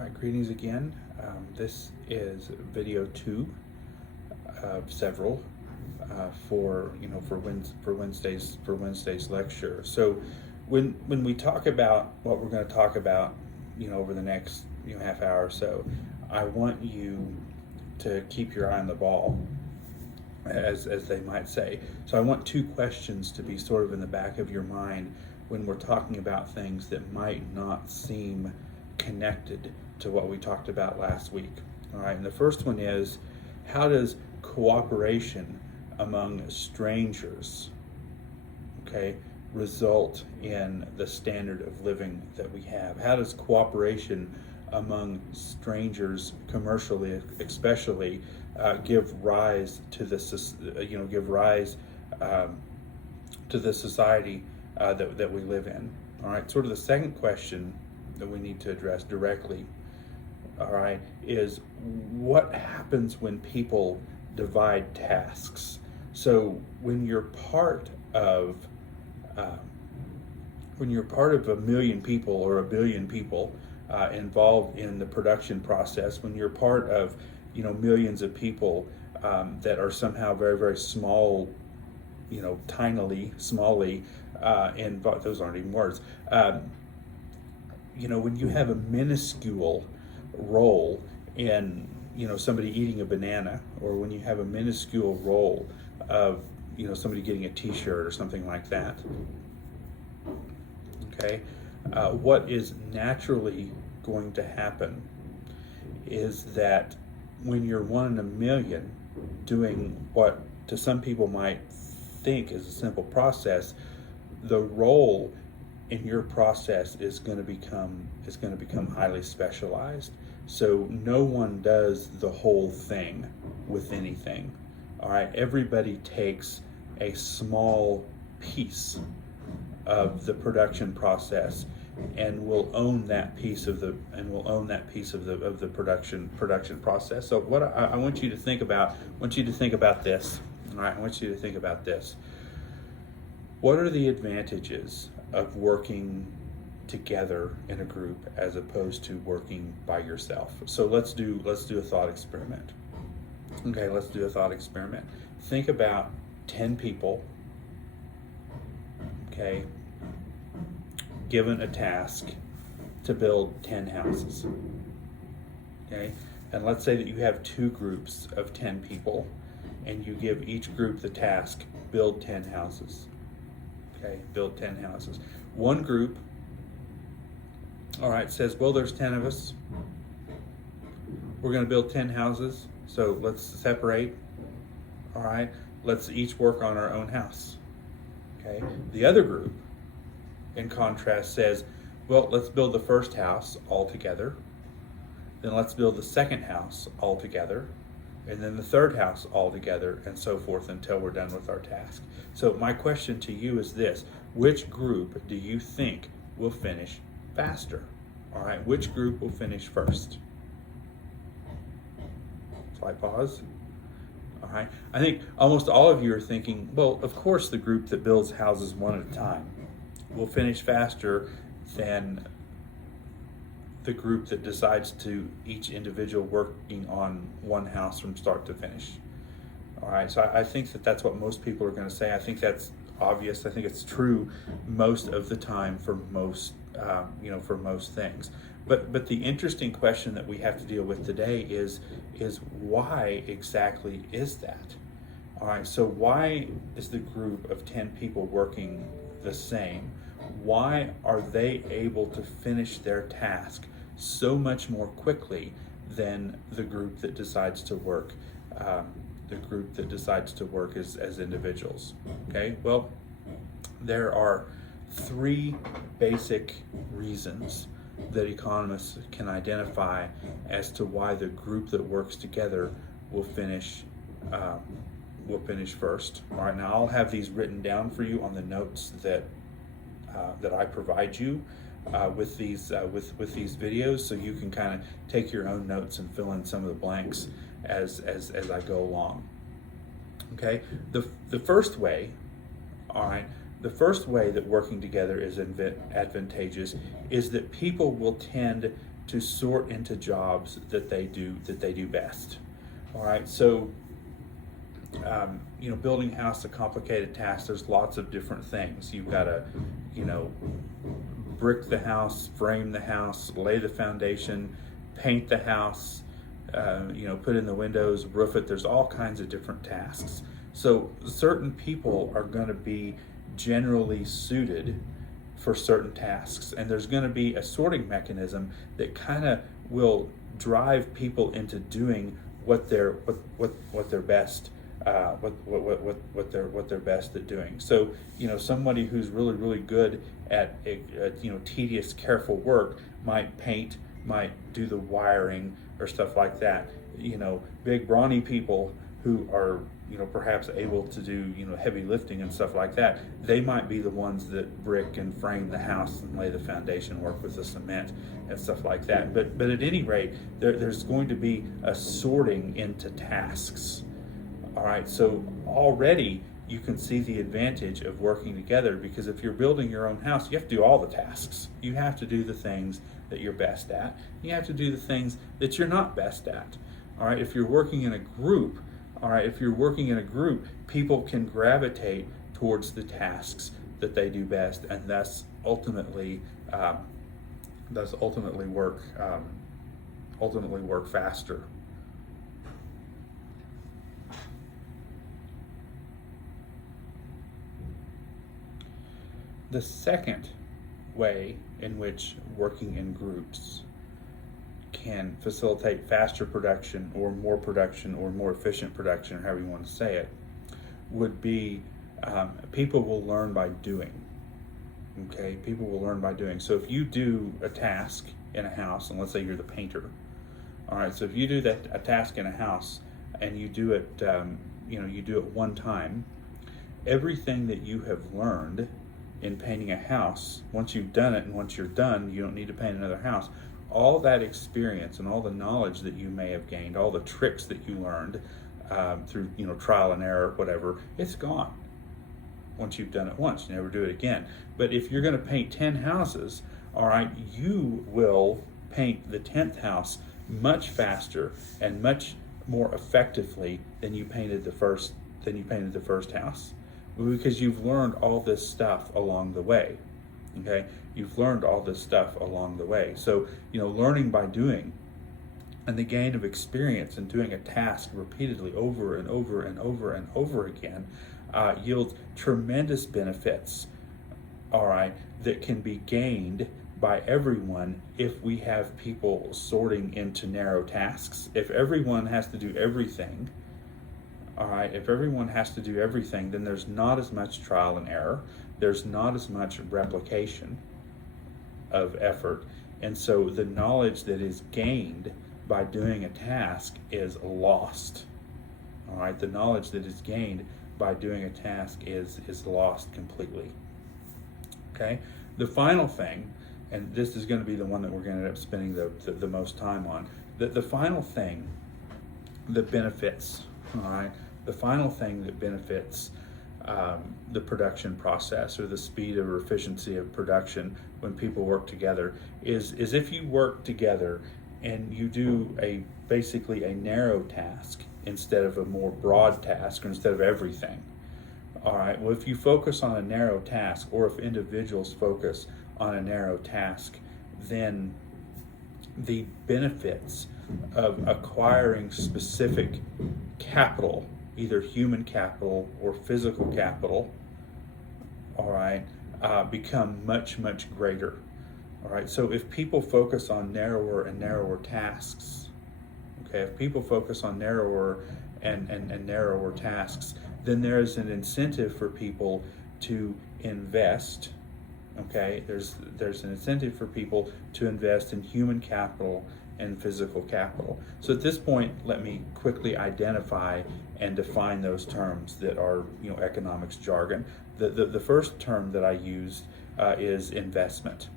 All right, greetings again. This is video 2 of several for Wednesday's lecture. So when we talk about what we're going to talk about, over the next half hour or so, I want you to keep your eye on the ball, as they might say. So I want 2 questions to be sort of in the back of your mind when we're talking about things that might not seem connected to what we talked about last week. All right, and the first one is, how does cooperation among strangers, result in the standard of living that we have? How does cooperation among strangers, commercially especially, give rise to the society that we live in? All right. Sort of the second question that we need to address directly, all right, is what happens when people divide tasks? So when you're part of a million people or a billion people involved in the production process, when you're part of millions of people that are somehow very, very small, smally involved, those aren't even words. When you have a minuscule role in somebody eating a banana, or when you have a minuscule role of somebody getting a t-shirt or something like that, what is naturally going to happen is that when you're one in a million doing what to some people might think is a simple process, the role in your process is going to become highly specialized. So no one does the whole thing with anything. All right, everybody takes a small piece of the production process and will own that piece of the production process. So what I want you to think about, this. All right, I want you to think about this. What are the advantages of working together in a group as opposed to working by yourself? So let's do a thought experiment. Okay, let's do a thought experiment. Think about 10 people, given a task to build 10 houses. Okay, and let's say that you have 2 groups of 10 people, and you give each group the task, build 10 houses. Build 10 houses. One group, all right, says, well, there's 10 of us. We're going to build 10 houses, so let's separate. All right, let's each work on our own house. The other group, in contrast, says, well, let's build the first house all together. Then let's build the second house all together. And then the third house all together, and so forth until we're done with our task. So my question to you is this: which group do you think will finish faster? All right, which group will finish first? So I pause. All right, I think almost all of you are thinking, well, of course the group that builds houses one at a time will finish faster than the group that decides to each individual working on one house from start to finish. All right, so I think that's what most people are going to say. I think that's obvious. I think it's true most of the time for most things. But the interesting question that we have to deal with today is why exactly is that? All right, so why is the group of 10 people working the same? Why are they able to finish their task so much more quickly than the group that decides to work? As individuals. Well, there are 3 basic reasons that economists can identify as to why the group that works together will finish first. All right, now I'll have these written down for you on the notes that I provide you with these videos, so you can kind of take your own notes and fill in some of the blanks as I go along. The first way, all right, The first way that working together is advantageous is that people will tend to sort into jobs that they do best. All right, so building a house is a complicated task. There's lots of different things. You've got to, brick the house, frame the house, lay the foundation, paint the house, put in the windows, roof it. There's all kinds of different tasks. So certain people are going to be generally suited for certain tasks, and there's going to be a sorting mechanism that kind of will drive people into doing what they're best what they're best at doing. So somebody who's really good at tedious, careful work might paint, might do the wiring or stuff like that. Big brawny people who are perhaps able to do heavy lifting and stuff like that, they might be the ones that brick and frame the house and lay the foundation, work with the cement and stuff like that. But at any rate, there's going to be a sorting into tasks. All right, so already you can see the advantage of working together, because if you're building your own house, you have to do all the tasks. You have to do the things that you're best at. You have to do the things that you're not best at. All right, if you're working in a group, people can gravitate towards the tasks that they do best, and thus ultimately work faster. The second way in which working in groups can facilitate faster production or more efficient production, or however you want to say it, would be people will learn by doing. Okay, people will learn by doing. So if you do a task in a house, and let's say you're the painter, all right, so if you do a task in a house and you do it, you do it one time, everything that you have learned in painting a house, once you've done it and once you're done, you don't need to paint another house. All that experience and all the knowledge that you may have gained, all the tricks that you learned through trial and error, whatever, it's gone. Once you've done it once, you never do it again. But if you're going to paint 10 houses, all right, you will paint the 10th house much faster and much more effectively than you painted the first house, because you've learned all this stuff along the way. Okay, you've learned all this stuff along the way. So learning by doing, and the gain of experience in doing a task repeatedly over and over and over and over again yields tremendous benefits, all right, that can be gained by everyone if we have people sorting into narrow tasks. If everyone has to do everything, all right, if everyone has to do everything, then there's not as much trial and error. There's not as much replication of effort. And so the knowledge that is gained by doing a task is lost. All right, the knowledge that is gained by doing a task is lost completely. Okay, the final thing, and this is going to be the one that we're going to end up spending the most time on, the final thing that benefits, all right, the final thing that benefits the production process, or the speed or efficiency of production when people work together, is if you work together and you do basically a narrow task instead of a more broad task, or instead of everything. All right, well, if you focus on a narrow task, or if individuals focus on a narrow task, then the benefits of acquiring specific capital, either human capital or physical capital, all right, become much greater. All right, so if people focus on narrower and narrower tasks, okay, if people focus on narrower and narrower tasks, then there's an incentive for people to invest. Okay, there's an incentive for people to invest in human capital and physical capital. So at this point, let me quickly identify and define those terms that are economics jargon. The first term that I used is investment.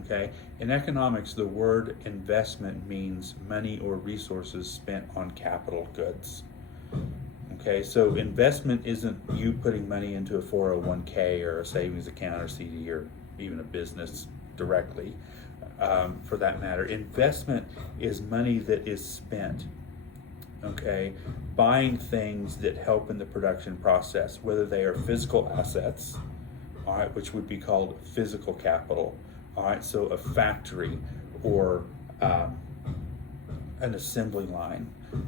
Okay, in economics, the word investment means money or resources spent on capital goods. Okay, so investment isn't you putting money into a 401k or a savings account or CD or even a business directly. for that matter. Investment is money that is spent, okay, buying things that help in the production process, whether they are physical assets, all right, which would be called physical capital, all right, so a factory or an assembly line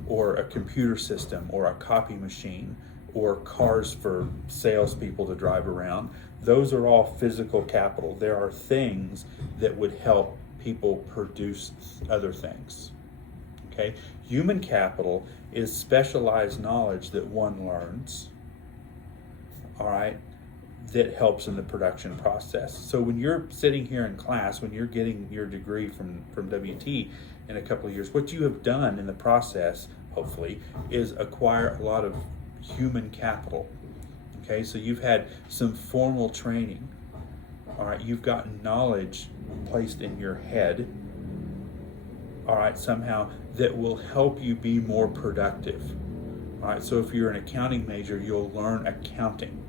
or a computer system or a copy machine or cars for salespeople to drive around. Those are all physical capital. There are things that would help people produce other things. Okay? Human capital is specialized knowledge that one learns, all right, that helps in the production process. So when you're sitting here in class, when you're getting your degree from WT in a couple of years, what you have done in the process, hopefully, is acquire a lot of human capital. Okay, so you've had some formal training. All right, you've gotten knowledge placed in your head, all right, somehow that will help you be more productive. All right, so if you're an accounting major, you'll learn accounting,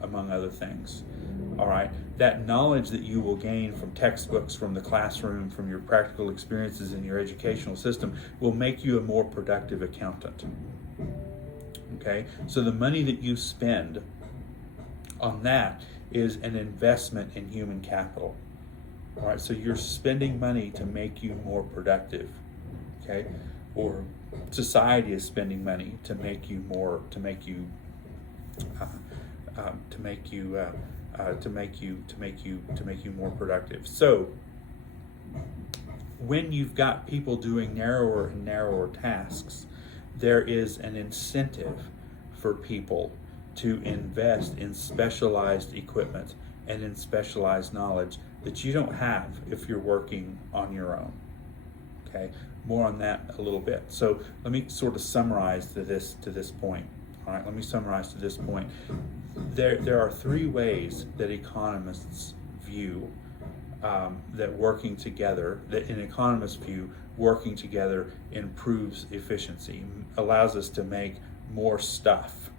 among other things. All right, that knowledge that you will gain from textbooks, from the classroom, from your practical experiences in your educational system will make you a more productive accountant. Okay, so the money that you spend on that is an investment in human capital. All right, so you're spending money to make you more productive. Okay, or society is spending money to make you more, to make you more productive. So when you've got people doing narrower and narrower tasks, there is an incentive for people to invest in specialized equipment and in specialized knowledge that you don't have if you're working on your own. Okay, more on that a little bit. So let me sort of summarize to this point. All right, let me summarize to this point. There are three ways that economists view that working together, that in economists' view, working together improves efficiency, allows us to make more stuff,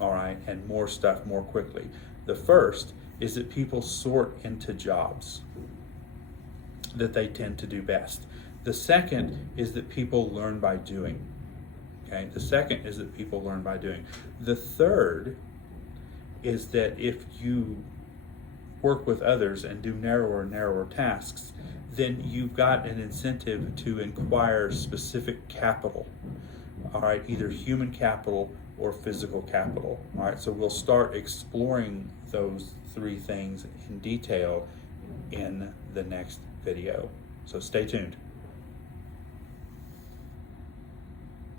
all right, and more stuff more quickly. The first is that people sort into jobs that they tend to do best. The second is that people learn by doing. Okay, the second is that people learn by doing. The third is that if you work with others and do narrower and narrower tasks, then you've got an incentive to acquire specific capital. All right, either human capital or physical capital. All right, so we'll start exploring those three things in detail in the next video. So stay tuned.